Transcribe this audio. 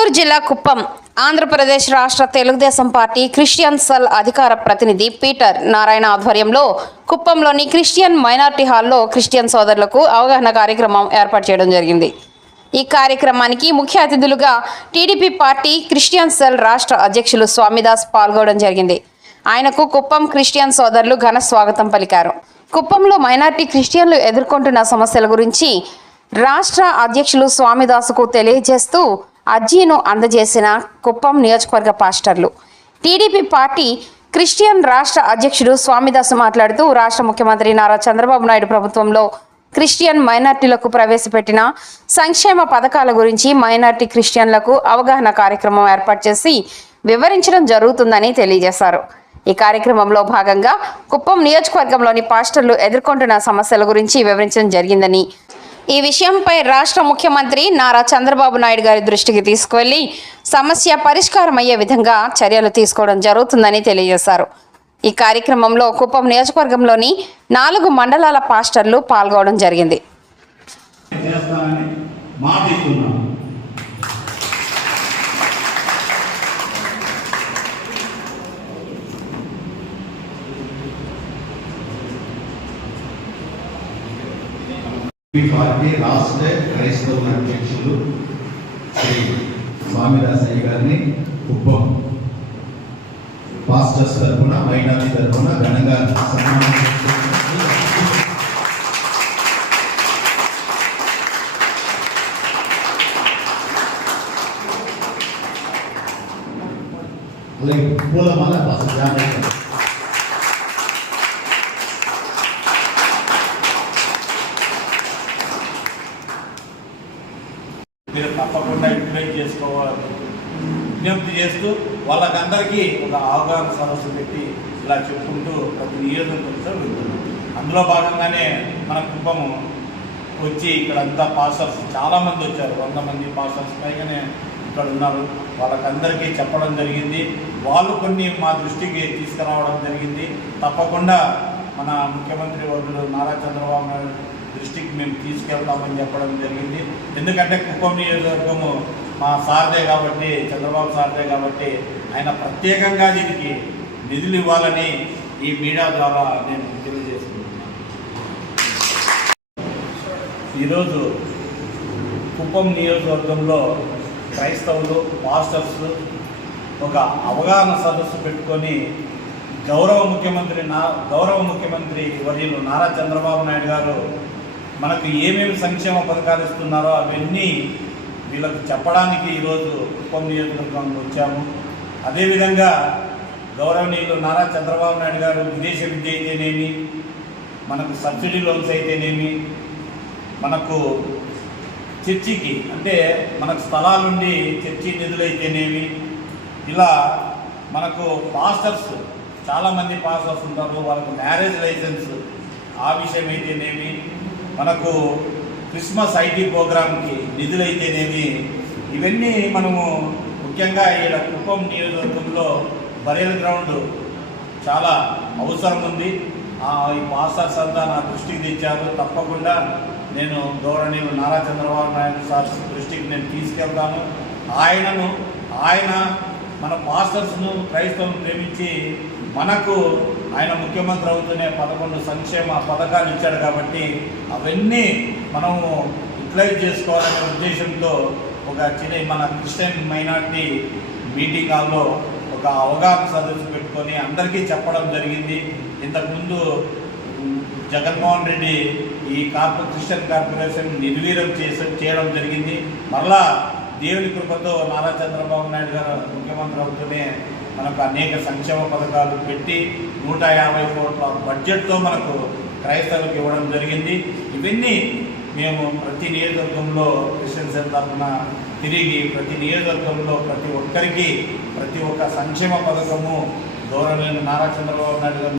గుంటూరు జిల్లా కుప్పం ఆంధ్రప్రదేశ్ రాష్ట్ర Telugu Desam party Christian cell అధికార ప్రతినిధి పీటర్ నారాయణ ఆధ్వర్యంలో కుప్పంలోని క్రిస్టియన్ మైనార్టీ హాల్లో క్రిస్టియన్ సోదరులకు అవగాహన కార్యక్రమం ఏర్పాటు చేయడం జరిగింది. ఈ కార్యక్రమానికి ముఖ్య అతిథులుగా టీడీపీ పార్టీ క్రిస్టియన్ సెల్ రాష్ట్ర అధ్యక్షులు స్వామిదాస్ పాల్గొనడం జరిగింది. ఆయనకు కుప్పం క్రిస్టియన్ సోదరులు ఘన స్వాగతం పలికారు. కుప్పంలో మైనార్టీ క్రిస్టియన్లు ఎదుర్కొంటున్న సమస్యల గురించి రాష్ట్ర అధ్యక్షులు స్వామిదాసుకు తెలియజేస్తూ అర్జీను అందజేసిన కుప్పం నియోజకవర్గ పాస్టర్లు. టీడీపీ పార్టీ క్రిస్టియన్ రాష్ట్ర అధ్యక్షుడు స్వామిదాసు మాట్లాడుతూ రాష్ట్ర ముఖ్యమంత్రి నారా చంద్రబాబు నాయుడు ప్రభుత్వంలో క్రిస్టియన్ మైనార్టీలకు ప్రవేశపెట్టిన సంక్షేమ పథకాల గురించి మైనార్టీ క్రిస్టియన్లకు అవగాహన కార్యక్రమం ఏర్పాటు చేసి వివరించడం జరుగుతుందని తెలియజేశారు. ఈ కార్యక్రమంలో భాగంగా కుప్పం నియోజకవర్గంలోని పాస్టర్లు ఎదుర్కొంటున్న సమస్యల గురించి వివరించడం జరిగిందని ఈ విషయంపై రాష్ట్ర ముఖ్యమంత్రి నారా చంద్రబాబు నాయుడు గారి దృష్టికి తీసుకువెళ్ళి సమస్య పరిష్కారం అయ్యే విధంగా చర్యలు తీసుకోవడం జరుగుతుందని తెలియజేశారు. ఈ కార్యక్రమంలో కుప్పం నియోజకవర్గంలోని నాలుగు మండలాల పాస్టర్లు పాల్గొనడం జరిగింది. ఈ పార్టీ రాష్ట్ర క్రైస్తవుల అధ్యక్షులు శ్రీ స్వామిదాసయ్య గారిని కుప్పం పాస్టర్స్ తరఫున మైనార్టీ తరఫున ఘనంగా సన్మానం అలాగే పూలమాల పాస్టర్ మీరు తప్పకుండా ఇంప్లిమెంట్ చేసుకోవాలి. విజ్ఞప్తి చేస్తూ వాళ్ళకందరికీ ఒక అవగాహన సదస్సు పెట్టి ఇలా చెప్పుకుంటూ ప్రతి నియోజకవర్గంతో వెళ్తున్నాం. అందులో భాగంగానే మన కుప్పము వచ్చి ఇక్కడంతా పాస్టర్స్ చాలామంది వచ్చారు. వంద మంది పాస్టర్స్ పైగానే ఇక్కడ ఉన్నారు. వాళ్ళకందరికీ చెప్పడం జరిగింది. వాళ్ళు కొన్ని మా దృష్టికి తీసుకురావడం జరిగింది. తప్పకుండా మన ముఖ్యమంత్రి వర్గులు నారా చంద్రబాబు నాయుడు దృష్టికి మేము తీసుకెళ్తామని చెప్పడం జరిగింది. ఎందుకంటే కుప్పం నియోజకవర్గము మా సార్దే కాబట్టి చంద్రబాబు సార్దే కాబట్టి ఆయన ప్రత్యేకంగా దీనికి నిధులు ఇవ్వాలని ఈ మీడియా ద్వారా నేను తెలియజేస్తున్నాను. ఈరోజు కుప్పం నియోజకవర్గంలో క్రైస్తవులు పాస్టర్స్ ఒక అవగాహన సదస్సు పెట్టుకొని గౌరవ ముఖ్యమంత్రి నా గౌరవ ముఖ్యమంత్రి వర్యులు నారా చంద్రబాబు నాయుడు గారు మనకు ఏమేమి సంక్షేమ పథకాలు ఇస్తున్నారో అవన్నీ వీళ్ళకు చెప్పడానికి ఈరోజు కుప్పం నియోజకవర్గంలో వచ్చాము. అదేవిధంగా గౌరవనీయులు నారా చంద్రబాబు నాయుడు గారు విదేశీ విద్య అయితేనేమి మనకు సబ్సిడీ లోన్స్ అయితేనేమి మనకు చర్చికి అంటే మనకు స్థలాలుండి చర్చి నిధులు అయితేనేమి ఇలా మనకు పాస్టర్స్ చాలామంది పాస్టర్స్ ఉంటారు వాళ్ళకు మ్యారేజ్ లైసెన్స్ ఆ విషయం అయితేనేమి మనకు క్రిస్మస్ ఐటీ ప్రోగ్రామ్కి నిధులైతేనేమి ఇవన్నీ మనము ముఖ్యంగా ఇక్కడ కుప్పం నియోజకవర్గంలో బరేల్ గ్రౌండ్ చాలా అవసరం ఉంది. ఈ మాస్టర్స్ అంతా నా దృష్టికి తెచ్చారు. తప్పకుండా నేను గౌరవనీయులు నారా చంద్రబాబు నాయుడు సార్ దృష్టికి నేను తీసుకెళ్తాను. ఆయనను ఆయన మన మాస్టర్స్ను క్రైస్తవులను ప్రేమించి మనకు ఆయన ముఖ్యమంత్రి అవుతూనే పదకొండు సంక్షేమ పథకాలు ఇచ్చాడు కాబట్టి అవన్నీ మనము యూటిలైజ్ చేసుకోవాలనే ఉద్దేశంతో ఒక చిన్న మన క్రిస్టియన్ మైనార్టీ మీటింగ్ హాల్లో ఒక అవగాహన సదస్సు పెట్టుకొని అందరికీ చెప్పడం జరిగింది. ఇంతకుముందు జగన్మోహన్ రెడ్డి ఈ కార్పొ క్రిస్టియన్ కార్పొరేషన్ నిర్వీర్యం చేసే చేయడం జరిగింది. మరలా దేవుని కృపతో నారా చంద్రబాబు నాయుడు గారు ముఖ్యమంత్రి అవుతూనే మనకు అనేక సంక్షేమ పథకాలు పెట్టి నూట యాభై కోట్ల బడ్జెట్తో మనకు క్రైస్తవులకు ఇవ్వడం జరిగింది. ఇవన్నీ మేము ప్రతి నియోజకవర్గంలో క్రిస్టియన్ సెల్ తరఫున తిరిగి ప్రతి నియోజకవర్గంలో ప్రతి ఒక్కరికి ప్రతి ఒక్క సంక్షేమ పథకము గౌరవనీయ నారా చంద్రబాబు నాయుడు